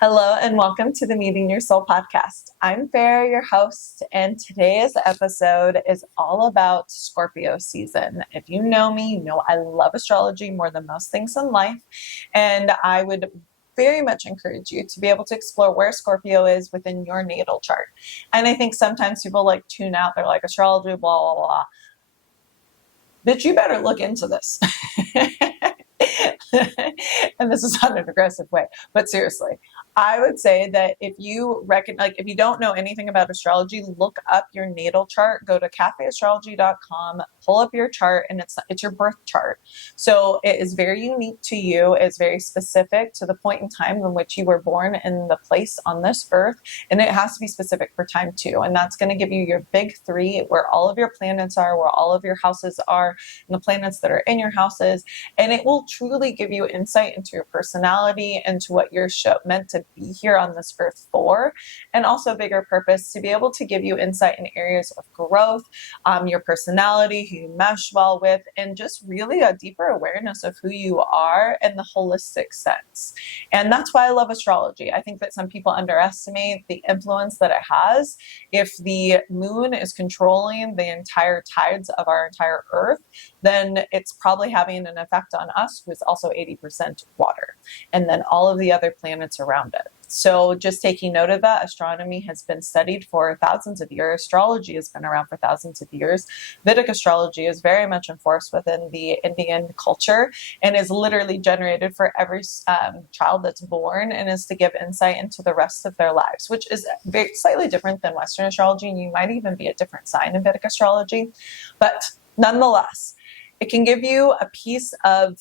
Hello and welcome to the Meeting Your Soul podcast. I'm Farah, your host, and today's episode is all about Scorpio season. If you know me, you know I love astrology more than most things in life, and I would very much encourage you to be able to explore where Scorpio is within your natal chart. And I think sometimes people like tune out, they're like astrology, blah, blah, blah. Bitch, you better look into this. And this is not an aggressive way, but seriously, I would say that if you if you don't know anything about astrology, look up your natal chart, go to cafeastrology.com, pull up your chart, and it's your birth chart. So it is very unique to you. It's very specific to the point in time in which you were born in the place on this earth. And it has to be specific for time too. And that's going to give you your big three, where all of your planets are, where all of your houses are, and the planets that are in your houses. And it will truly give you insight into your personality, into what you're meant to be here on this earth for, and also bigger purpose to be able to give you insight in areas of growth, your personality, who you mesh well with, and just really a deeper awareness of who you are in the holistic sense. And that's why I love astrology. I think that some people underestimate the influence that it has. If the moon is controlling the entire tides of our entire earth, then it's probably having an effect on us, who is also 80% water, and then all of the other planets around it. So just taking note of that, astronomy has been studied for thousands of years. Astrology has been around for thousands of years. Vedic astrology is very much enforced within the Indian culture and is literally generated for every child that's born, and is to give insight into the rest of their lives, which is very slightly different than Western astrology. And you might even be a different sign in Vedic astrology. But nonetheless, it can give you a piece of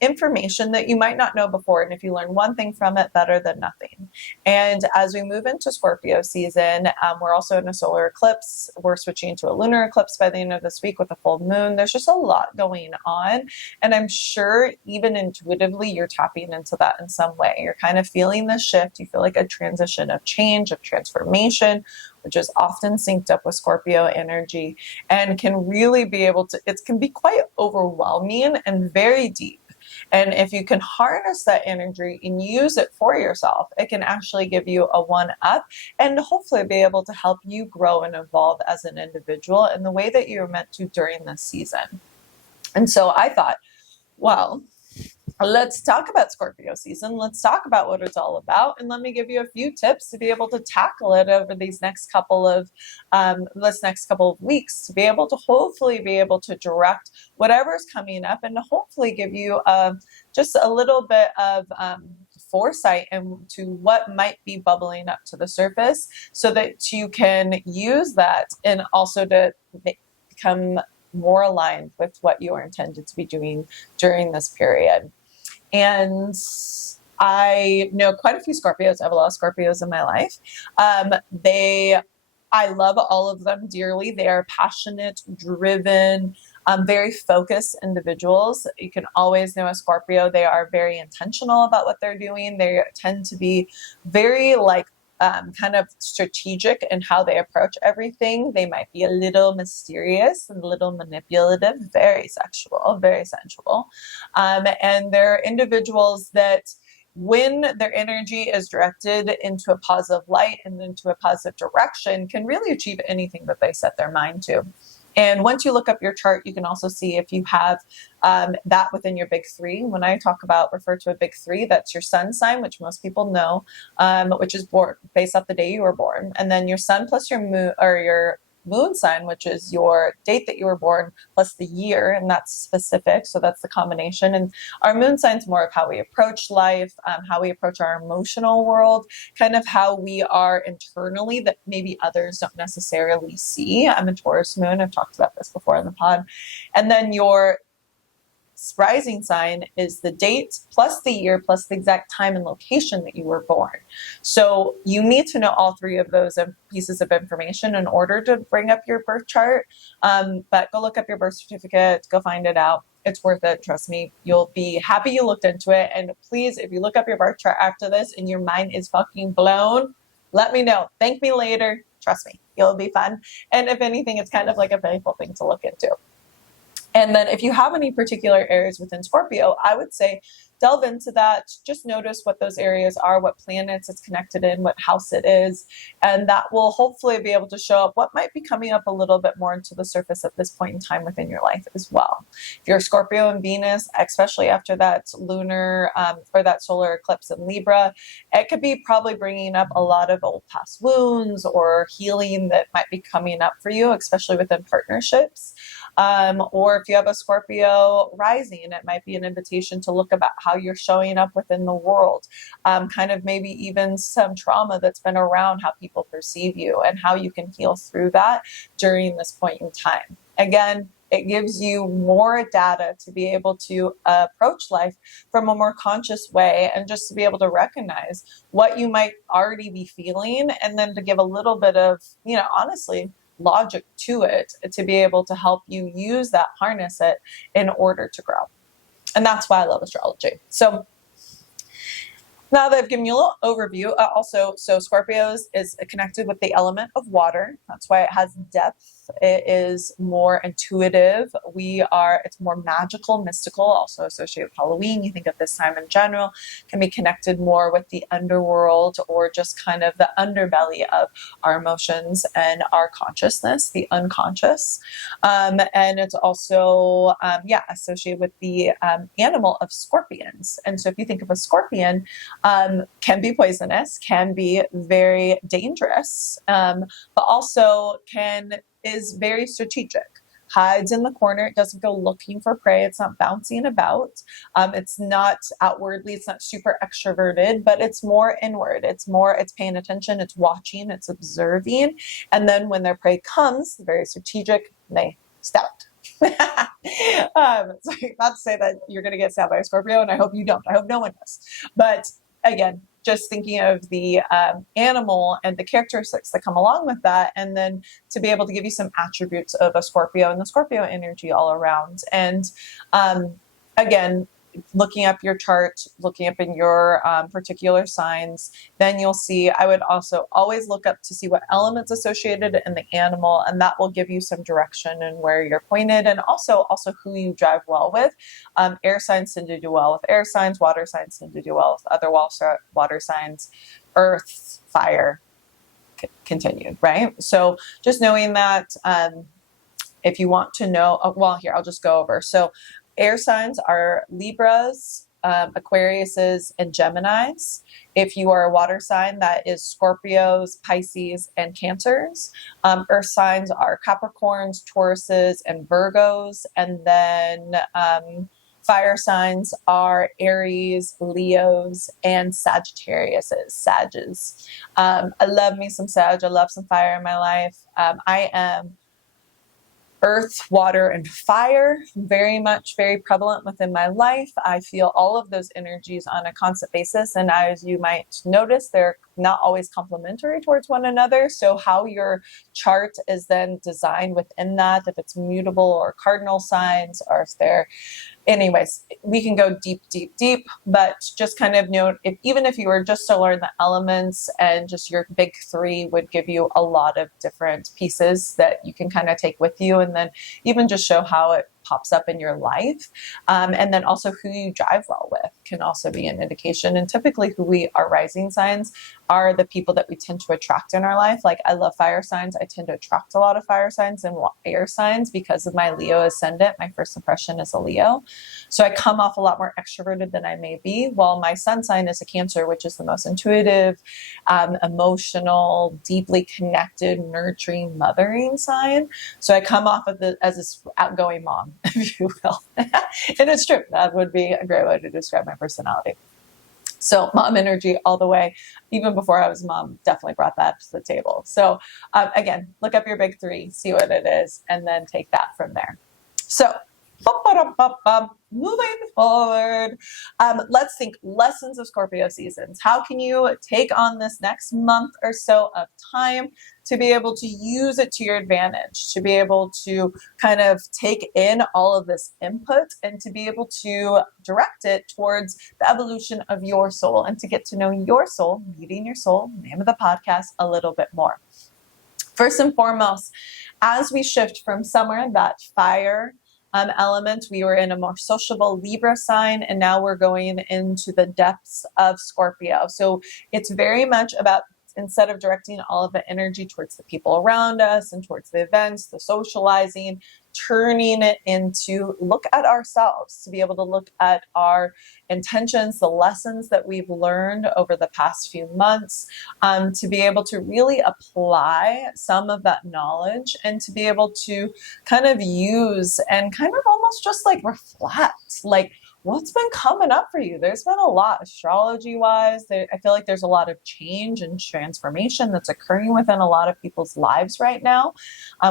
information that you might not know before. And if you learn one thing from it, better than nothing. And as we move into Scorpio season, we're also in a solar eclipse. We're switching to a lunar eclipse by the end of this week with a full moon. There's just a lot going on. And I'm sure even intuitively, you're tapping into that in some way. You're kind of feeling this shift. You feel like a transition of change, of transformation, which is often synced up with Scorpio energy, and can really be able to, it can be quite overwhelming and very deep. And if you can harness that energy and use it for yourself, it can actually give you a one up and hopefully be able to help you grow and evolve as an individual in the way that you're meant to during this season. And so I thought, well, let's talk about Scorpio season. Let's talk about what it's all about. And let me give you a few tips to be able to tackle it over these next couple of weeks, to be able to hopefully be able to direct whatever's coming up, and to hopefully give you just a little bit of foresight into what might be bubbling up to the surface, so that you can use that and also to become more aligned with what you are intended to be doing during this period. And I know quite a few Scorpios. I have a lot of Scorpios in my life. I love all of them dearly. They are passionate, driven, very focused individuals. You can always know a Scorpio. They are very intentional about what they're doing. They tend to be very kind of strategic in how they approach everything. They might be a little mysterious and a little manipulative, very sexual, very sensual. And they're individuals that, when their energy is directed into a positive light and into a positive direction, can really achieve anything that they set their mind to. And once you look up your chart, you can also see if you have that within your big three. When I refer to a big three, that's your sun sign, which most people know, which is based off the day you were born. And then your sun plus your moon, or your moon sign, which is your date that you were born plus the year, and that's specific. So that's the combination. And our moon sign is more of how we approach life, how we approach our emotional world, kind of how we are internally that maybe others don't necessarily see. I'm a Taurus moon. I've talked about this before in the pod. And then your rising sign is the date plus the year plus the exact time and location that you were born. So you need to know all three of those pieces of information in order to bring up your birth chart. But go look up your birth certificate, go find it out. It's worth it. Trust me. You'll be happy you looked into it. And please, if you look up your birth chart after this and your mind is fucking blown, let me know. Thank me later. Trust me. It'll be fun. And if anything, it's kind of like a painful thing to look into. And then if you have any particular areas within Scorpio, I would say delve into that. Just notice what those areas are, what planets it's connected in, what house it is. And that will hopefully be able to show up what might be coming up a little bit more into the surface at this point in time within your life as well. If you're Scorpio and Venus, especially after that lunar or that solar eclipse in Libra, it could be probably bringing up a lot of old past wounds or healing that might be coming up for you, especially within partnerships. Or if you have a Scorpio rising, it might be an invitation to look about how you're showing up within the world, kind of maybe even some trauma that's been around how people perceive you and how you can heal through that during this point in time. Again, it gives you more data to be able to approach life from a more conscious way and just to be able to recognize what you might already be feeling, and then to give a little bit of, honestly, logic to it to be able to help you use that, harness it in order to grow. And that's why I love astrology. So now that I've given you a little overview, so Scorpios is connected with the element of water. That's why it has depth. It is more intuitive. It's more magical, mystical, also associated with Halloween. You think of this time in general, can be connected more with the underworld or just kind of the underbelly of our emotions and our consciousness, the unconscious. And it's also, associated with the animal of scorpions. And so if you think of a scorpion, can be poisonous, can be very dangerous, but also is very strategic. Hides in the corner. It doesn't go looking for prey. It's not bouncing about. It's not outwardly, it's not super extroverted, but it's more inward. It's paying attention. It's watching. It's observing. And then when their prey comes, very strategic, they stab it. So not to say that you're going to get stabbed by a Scorpio, and I hope you don't. I hope no one does. But again, just thinking of the animal and the characteristics that come along with that, and then to be able to give you some attributes of a Scorpio and the Scorpio energy all around. And again, looking up your chart, looking up in your particular signs, then you'll see, I would also always look up to see what elements associated in the animal, and that will give you some direction and where you're pointed, and also who you drive well with. Air signs tend to do well with air signs, water signs tend to do well with other water signs, earth, fire, continued, right? So just knowing that, if you want to know, here, I'll just go over. So air signs are Libras, Aquariuses, and Geminis. If you are a water sign, that is Scorpios, Pisces, and Cancers. Earth signs are Capricorns, Tauruses, and Virgos. And then fire signs are Aries, Leos, and Sagittariuses, Sages. I love me some Sag. I love some fire in my life. I am earth, water, and fire, very prevalent within my life. I feel all of those energies on a constant basis. And as you might notice, they're not always complementary towards one another. So how your chart is then designed within that, if it's mutable or cardinal signs, or if they're, anyways, we can go deep, but just kind of note, even if you were just to learn the elements, and just your big three would give you a lot of different pieces that you can kind of take with you, and then even just show how it pops up in your life. And then also who you drive well with can also be an indication. And typically our rising signs are the people that we tend to attract in our life. Like, I love fire signs. I tend to attract a lot of fire signs and air signs because of my Leo ascendant. My first impression is a Leo. So I come off a lot more extroverted than I may be, while my sun sign is a Cancer, which is the most intuitive, emotional, deeply connected, nurturing, mothering sign. So I come off of as this outgoing mom, if you will. And it's true. That would be a great way to describe my personality. So mom energy all the way. Even before I was mom, definitely brought that to the table. So again, look up your big three, see what it is, and then take that from there. So moving forward, let's think lessons of Scorpio seasons. How can you take on this next month or so of time to be able to use it to your advantage, to be able to kind of take in all of this input and to be able to direct it towards the evolution of your soul and to get to know your soul, meeting your soul, name of the podcast, a little bit more. First and foremost, as we shift from summer, that fire, element. We were in a more sociable Libra sign, and now we're going into the depths of Scorpio. So it's very much about, instead of directing all of the energy towards the people around us and towards the events, the socializing, turning it into look at ourselves, to be able to look at our intentions, the lessons that we've learned over the past few months, to be able to really apply some of that knowledge and to be able to kind of use and kind of almost just like reflect, like, what's been coming up for you? There's been a lot astrology wise. I feel like there's a lot of change and transformation that's occurring within a lot of people's lives right now.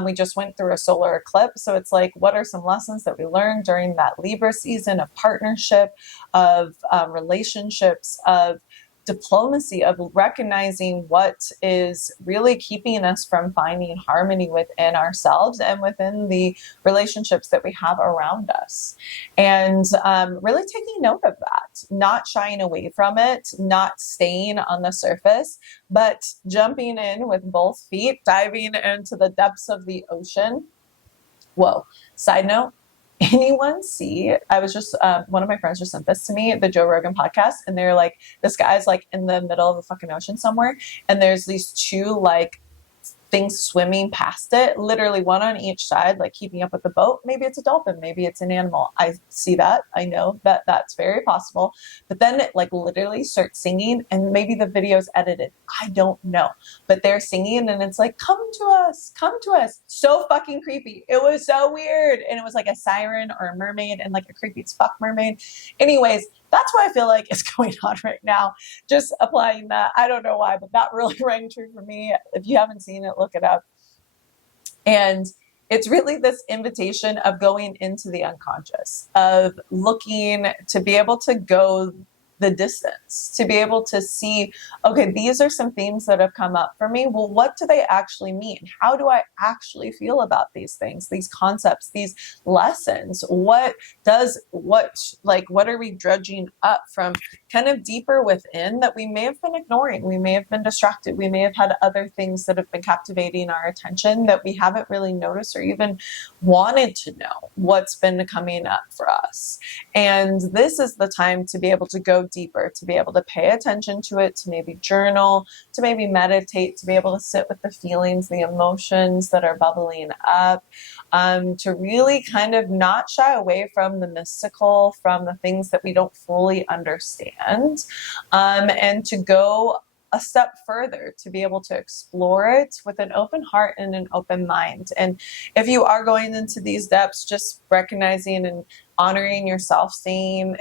We just went through a solar eclipse. So it's like, what are some lessons that we learned during that Libra season of partnership, of relationships, of diplomacy, of recognizing what is really keeping us from finding harmony within ourselves and within the relationships that we have around us. And really taking note of that, not shying away from it, not staying on the surface, but jumping in with both feet, diving into the depths of the ocean. Whoa. Side note, anyone see, I was just, one of my friends just sent this to me, the Joe Rogan podcast, and they're like, this guy's like in the middle of the fucking ocean somewhere, and there's these two like things swimming past it, literally one on each side, like keeping up with the boat. Maybe it's a dolphin, maybe it's an animal. I see that. I know that that's very possible. But then it like literally starts singing, and maybe the video's edited. I don't know. But they're singing and it's like, come to us, come to us. So fucking creepy. It was so weird. And it was like a siren or a mermaid, and like a creepy as fuck mermaid. Anyways, that's what I feel like is going on right now. Just applying that. I don't know why, but that really rang true for me. If you haven't seen it, look it up. And it's really this invitation of going into the unconscious, of looking to be able to go the distance, to be able to see, okay, these are some themes that have come up for me. Well, what do they actually mean? How do I actually feel about these things, these concepts, these lessons? What are we dredging up from kind of deeper within that we may have been ignoring? We may have been distracted. We may have had other things that have been captivating our attention that we haven't really noticed or even wanted to know what's been coming up for us. And this is the time to be able to go deeper, to be able to pay attention to it, to maybe journal, to maybe meditate, to be able to sit with the feelings, the emotions that are bubbling up, to really kind of not shy away from the mystical, from the things that we don't fully understand, and to go a step further, to be able to explore it with an open heart and an open mind. And if you are going into these depths, just recognizing and honoring yourself,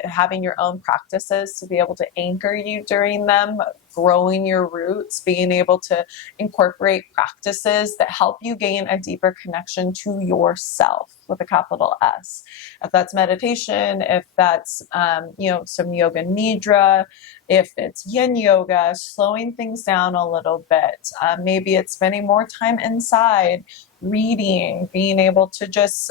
having your own practices to be able to anchor you during them, growing your roots, being able to incorporate practices that help you gain a deeper connection to yourself with a capital S. If that's meditation, if that's, some yoga nidra, if it's yin yoga, slowing things down a little bit. Maybe it's spending more time inside, reading, being able to just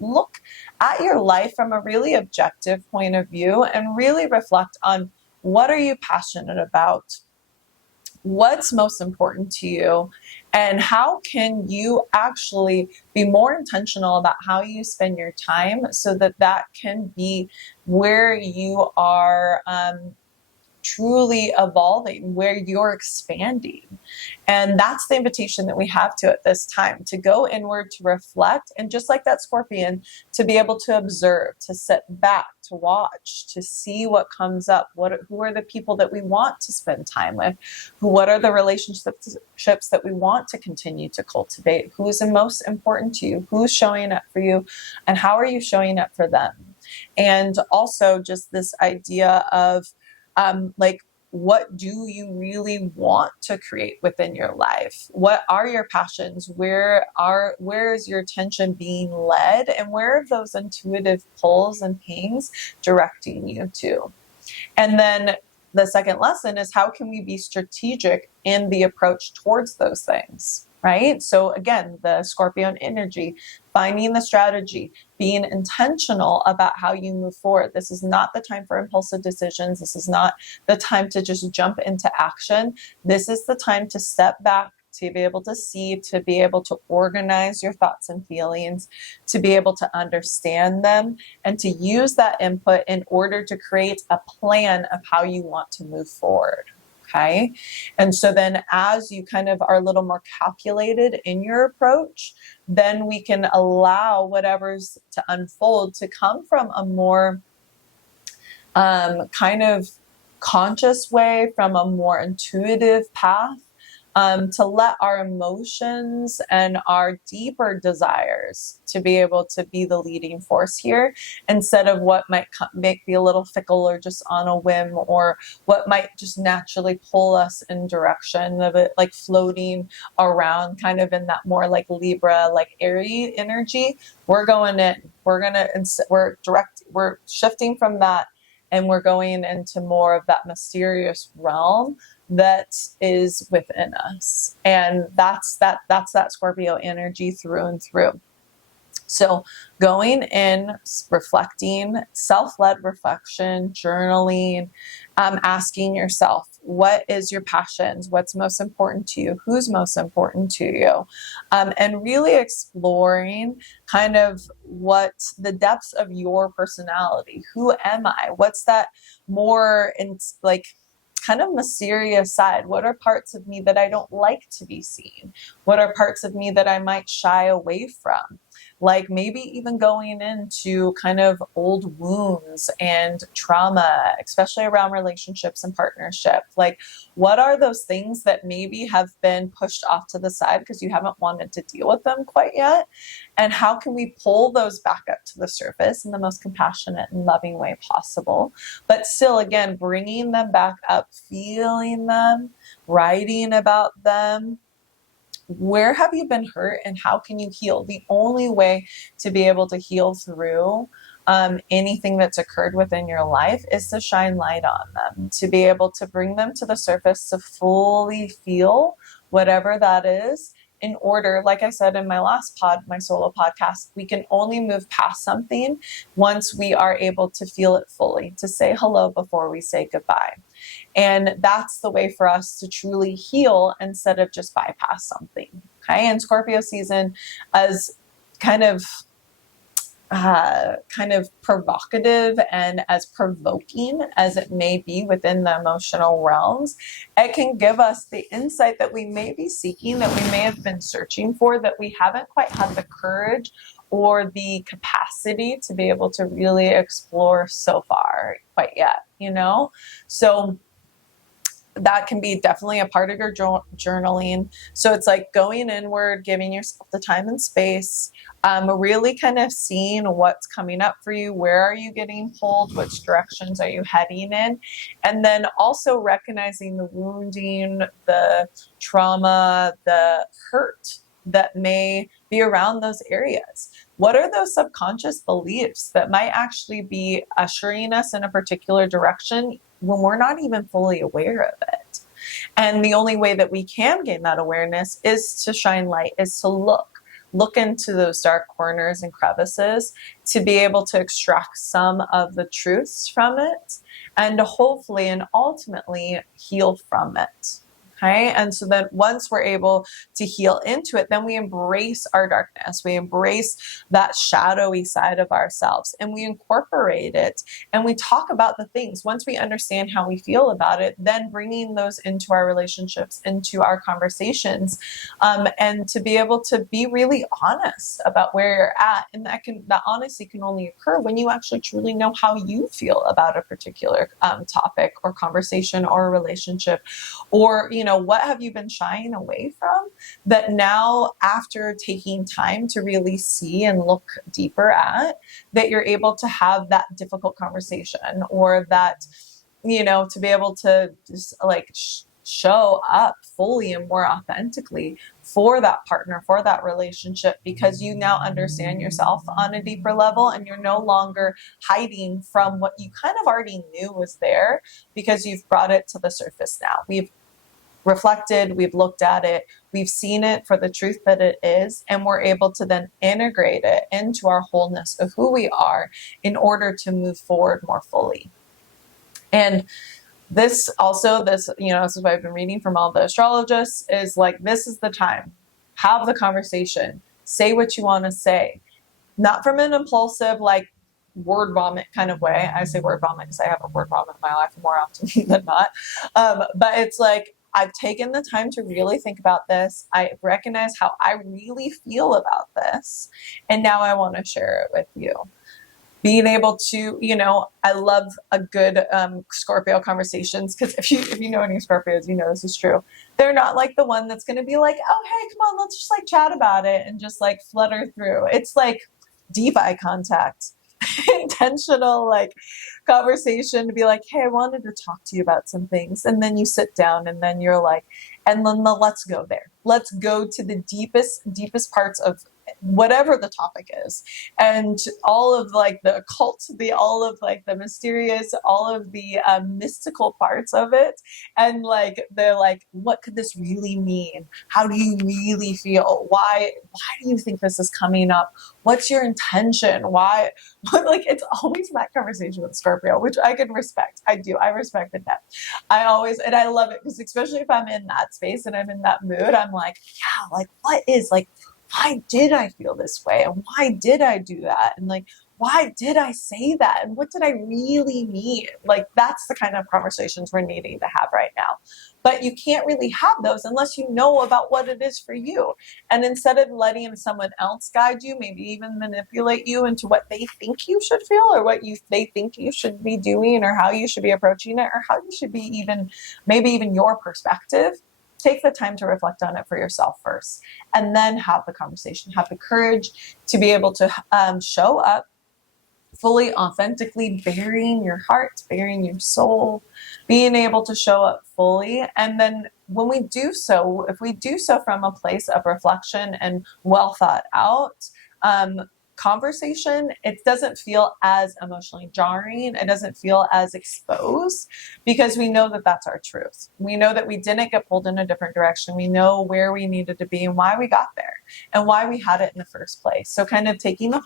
look at your life from a really objective point of view and really reflect on, what are you passionate about? What's most important to you? And how can you actually be more intentional about how you spend your time so that that can be where you are truly evolving, where you're expanding. And that's the invitation that we have to at this time, to go inward, to reflect, and just like that scorpion, to be able to observe, to sit back, to watch, to see what comes up, who are the people that we want to spend time with, what are the relationships that we want to continue to cultivate, who's the most important to you, who's showing up for you, and how are you showing up for them. And also just this idea of what do you really want to create within your life? What are your passions? Where is your attention being led? And where are those intuitive pulls and pings directing you to? And then the second lesson is, how can we be strategic in the approach towards those things? Right? So again, the Scorpion energy, finding the strategy, being intentional about how you move forward. This is not the time for impulsive decisions. This is not the time to just jump into action. This is the time to step back, to be able to see, to be able to organize your thoughts and feelings, to be able to understand them, and to use that input in order to create a plan of how you want to move forward. Okay. And so then as you kind of are a little more calculated in your approach, then we can allow whatever's to unfold to come from a more kind of conscious way, from a more intuitive path, to let our emotions and our deeper desires to be able to be the leading force here, instead of what might be a little fickle or just on a whim, or what might just naturally pull us in direction of it, like floating around kind of in that more like Libra, like airy energy. We're going in, we're shifting from that, and we're going into more of that mysterious realm that is within us. And that's that Scorpio energy through and through. So going in, reflecting, self-led reflection, journaling, asking yourself, what is your passions? What's most important to you? Who's most important to you? And really exploring kind of what the depths of your personality. Who am I? What's that more in like kind of mysterious side? What are parts of me that I don't like to be seen? What are parts of me that I might shy away from? Like maybe even going into kind of old wounds and trauma, especially around relationships and partnership. Like, what are those things that maybe have been pushed off to the side because you haven't wanted to deal with them quite yet? And how can we pull those back up to the surface in the most compassionate and loving way possible? But still, again, bringing them back up, feeling them, writing about them. Where have you been hurt and how can you heal? The only way to be able to heal through anything that's occurred within your life is to shine light on them, to be able to bring them to the surface, to fully feel whatever that is. In order, like I said in my last my solo podcast, we can only move past something once we are able to feel it fully, to say hello before we say goodbye. And that's the way for us to truly heal instead of just bypass something. Okay. And Scorpio season, as kind of provocative and as provoking as it may be within the emotional realms, it can give us the insight that we may be seeking, that we may have been searching for, that we haven't quite had the courage or the capacity to be able to really explore so far quite yet, you know? So that can be definitely a part of your journaling. So it's like going inward, giving yourself the time and space, really kind of seeing what's coming up for you. Where are you getting pulled? Which directions are you heading in? And then also recognizing the wounding, the trauma, the hurt that may be around those areas. What are those subconscious beliefs that might actually be ushering us in a particular direction when we're not even fully aware of it? And the only way that we can gain that awareness is to shine light, is to look into those dark corners and crevices, to be able to extract some of the truths from it, and to hopefully and ultimately heal from it. Okay. And so then once we're able to heal into it, then we embrace our darkness. We embrace that shadowy side of ourselves and we incorporate it and we talk about the things. Once we understand how we feel about it, then bringing those into our relationships, into our conversations, and to be able to be really honest about where you're at. And that honesty can only occur when you actually truly know how you feel about a particular topic or conversation or relationship, or, what have you been shying away from that now, after taking time to really see and look deeper at, that you're able to have that difficult conversation, or that, to be able to just like show up fully and more authentically for that partner, for that relationship, because you now understand yourself on a deeper level and you're no longer hiding from what you kind of already knew was there, because you've brought it to the surface now. We've reflected, we've looked at it, we've seen it for the truth that it is, and we're able to then integrate it into our wholeness of who we are in order to move forward more fully. And This also, this, this is what I've been reading from all the astrologists, is like, this is the time. Have the conversation. Say what you want to say. Not from an impulsive, like, word vomit kind of way. I say word vomit because I have a word vomit in my life more often than not. But it's like, I've taken the time to really think about this. I recognize how I really feel about this. And now I want to share it with you. Being able to, I love a good Scorpio conversations, because if you know any Scorpios, you know this is true. They're not like the one that's going to be like, oh, hey, come on, let's just like chat about it and just like flutter through. It's like deep eye contact, intentional like conversation to be like, hey, I wanted to talk to you about some things. And then you sit down and then you're like, and then let's go there. Let's go to the deepest parts of whatever the topic is, and all of like the occult, all of like the mysterious, all of the mystical parts of it. And like, they're like, what could this really mean? How do you really feel? Why do you think this is coming up? What's your intention? Why? Like, it's always that conversation with Scorpio, which I can respect. I respect that. And I love it, because especially if I'm in that space and I'm in that mood, I'm like, yeah, like, why did I feel this way? And why did I do that? And like, why did I say that? And what did I really mean? Like, that's the kind of conversations we're needing to have right now. But you can't really have those unless you know about what it is for you. And instead of letting someone else guide you, maybe even manipulate you into what they think you should feel, or they think you should be doing, or how you should be approaching it, or how you should be maybe even your perspective, take the time to reflect on it for yourself first, and then have the conversation. Have the courage to be able to show up fully, authentically, bearing your heart, bearing your soul, being able to show up fully. And then when we do so, if we do so from a place of reflection and well thought out conversation, it doesn't feel as emotionally jarring. It doesn't feel as exposed, because we know that that's our truth. We know that we didn't get pulled in a different direction. We know where we needed to be and why we got there and why we had it in the first place. So kind of taking the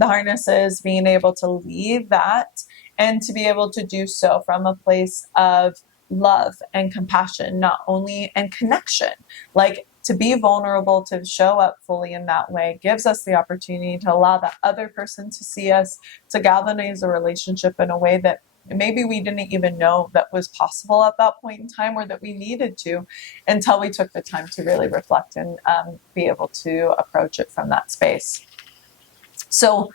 harnesses, being able to leave that, and to be able to do so from a place of love and compassion, not only, and connection. Like, to be vulnerable, to show up fully in that way, gives us the opportunity to allow that other person to see us, to galvanize a relationship in a way that maybe we didn't even know that was possible at that point in time, or that we needed to, until we took the time to really reflect and be able to approach it from that space. So,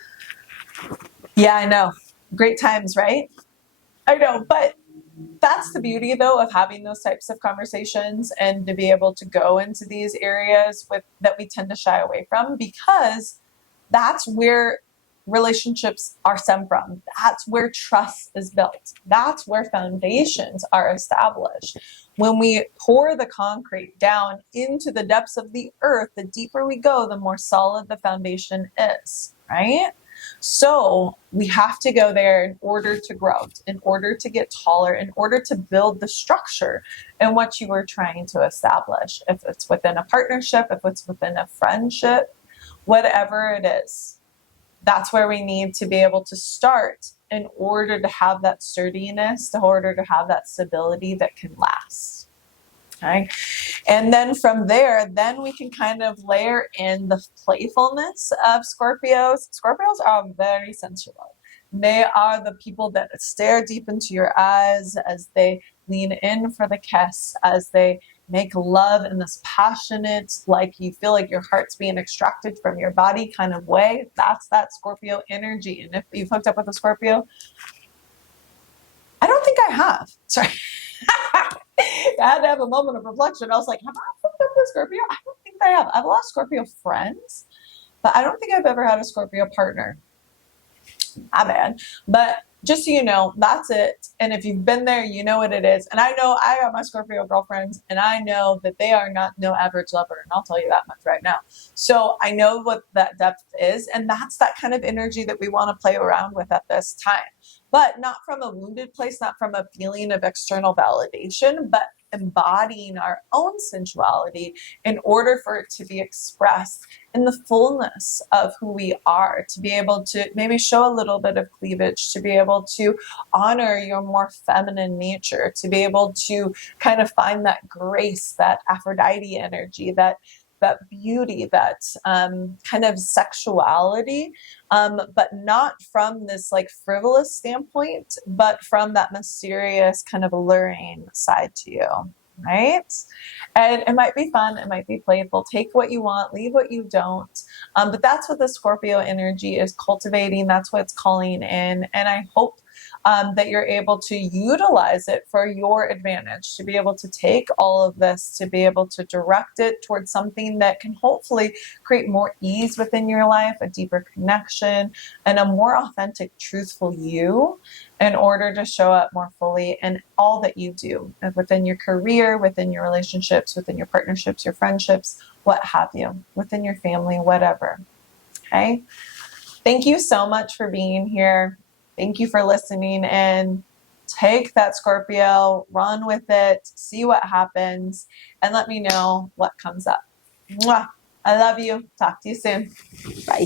yeah, I know. Great times, right? I know, but that's the beauty, though, of having those types of conversations, and to be able to go into these areas that we tend to shy away from, because that's where relationships are stemmed from. That's where trust is built. That's where foundations are established. When we pour the concrete down into the depths of the earth, the deeper we go, the more solid the foundation is, right? So we have to go there in order to grow, in order to get taller, in order to build the structure in what you were trying to establish. If it's within a partnership, if it's within a friendship, whatever it is, that's where we need to be able to start in order to have that sturdiness, in order to have that stability that can last. Okay. And then from there, then we can kind of layer in the playfulness of Scorpios. Scorpios are very sensual. They are the people that stare deep into your eyes as they lean in for the kiss, as they make love in this passionate, like you feel like your heart's being extracted from your body kind of way. That's that Scorpio energy. And if you've hooked up with a Scorpio, I don't think I have. Sorry. I had to have a moment of reflection. I was like, have I hooked up with Scorpio? I don't think I have. I have a lot of Scorpio friends, but I don't think I've ever had a Scorpio partner. Not bad. But just so you know, that's it. And if you've been there, you know what it is. And I know I got my Scorpio girlfriends, and I know that they are not no average lover. And I'll tell you that much right now. So I know what that depth is. And that's that kind of energy that we want to play around with at this time. But not from a wounded place, not from a feeling of external validation, but embodying our own sensuality in order for it to be expressed in the fullness of who we are, to be able to maybe show a little bit of cleavage, to be able to honor your more feminine nature, to be able to kind of find that grace, that Aphrodite energy, that beauty, that kind of sexuality, but not from this like frivolous standpoint, but from that mysterious kind of alluring side to you, right? And it might be fun, it might be playful. Take what you want, leave what you don't. But that's what the Scorpio energy is cultivating. That's what it's calling in. And I hope that you're able to utilize it for your advantage, to be able to take all of this, to be able to direct it towards something that can hopefully create more ease within your life, a deeper connection, and a more authentic, truthful you in order to show up more fully in all that you do within your career, within your relationships, within your partnerships, your friendships, what have you, within your family, whatever. Okay. Thank you so much for being here. Thank you for listening, and take that Scorpio, run with it, see what happens, and let me know what comes up. Mwah! I love you. Talk to you soon. Bye.